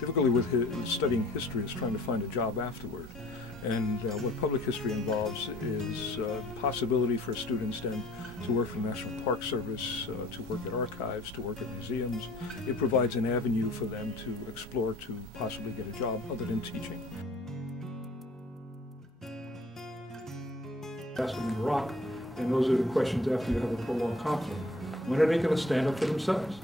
difficulty with studying history is trying to find a job afterward. And what public history involves is possibility for students then to work for the National Park Service, to work at archives, to work at museums. It provides an avenue for them to explore to possibly get a job other than teaching. Ask them in Iraq, and those are the questions after you have a prolonged conflict. When are they going to stand up for themselves?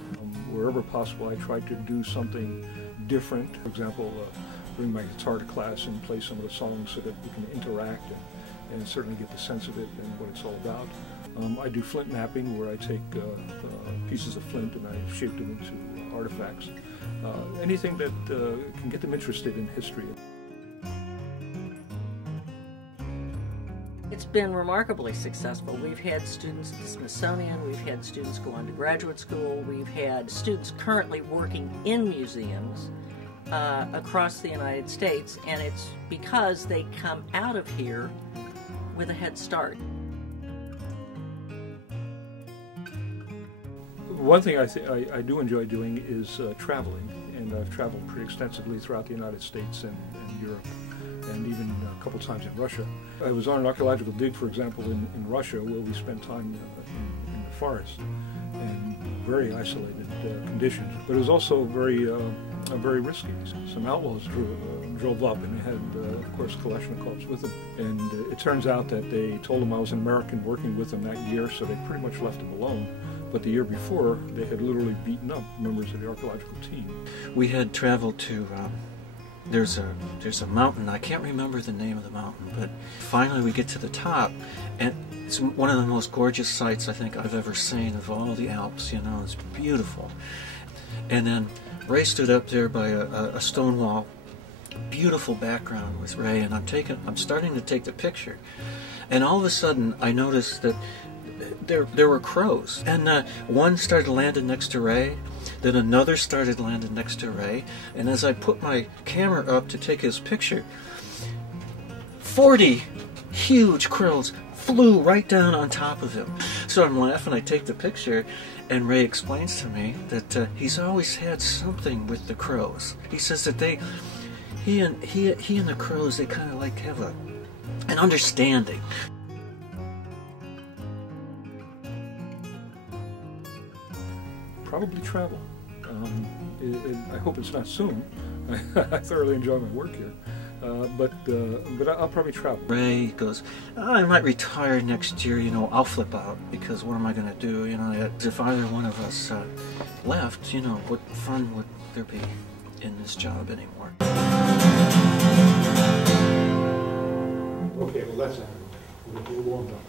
Wherever possible, I try to do something different. For example, bring my guitar to class and play some of the songs so that we can interact and certainly get the sense of it and what it's all about. I do flint mapping, where I take pieces of flint and I shape them into artifacts. Anything that can get them interested in history. It's been remarkably successful. We've had students at the Smithsonian, we've had students go on to graduate school, we've had students currently working in museums across the United States, and it's because they come out of here with a head start. One thing I do enjoy doing is traveling, and I've traveled pretty extensively throughout the United States and Europe, and even a couple times in Russia. I was on an archaeological dig, for example, in Russia, where we spent time in the forest and very isolated conditions. But it was also very risky. Some outlaws drove up, and they had, of course, Kalashnikovs with them. And it turns out that they told them I was an American working with them that year, so they pretty much left them alone. But the year before, they had literally beaten up members of the archaeological team. We had traveled to there's a mountain. I can't remember the name of the mountain, but finally we get to the top, and it's one of the most gorgeous sights I think I've ever seen of all the Alps. You know, it's beautiful. And then Ray stood up there by a stone wall, beautiful background with Ray, and I'm starting to take the picture, and all of a sudden I noticed that there were crows, and one started landing next to Ray, then another started landing next to Ray, and as I put my camera up to take his picture, 40 huge crows flew right down on top of him. So I'm laughing, I take the picture, and Ray explains to me that he's always had something with the crows. He says that he and the crows, they kind of like have an understanding. Probably travel. I hope it's not soon. I thoroughly enjoy my work here, but I'll probably travel. Ray goes, I might retire next year. You know, I'll flip out because what am I going to do? You know, if either one of us left, you know, what fun would there be in this job anymore? Okay, well that's it. We'll warm up.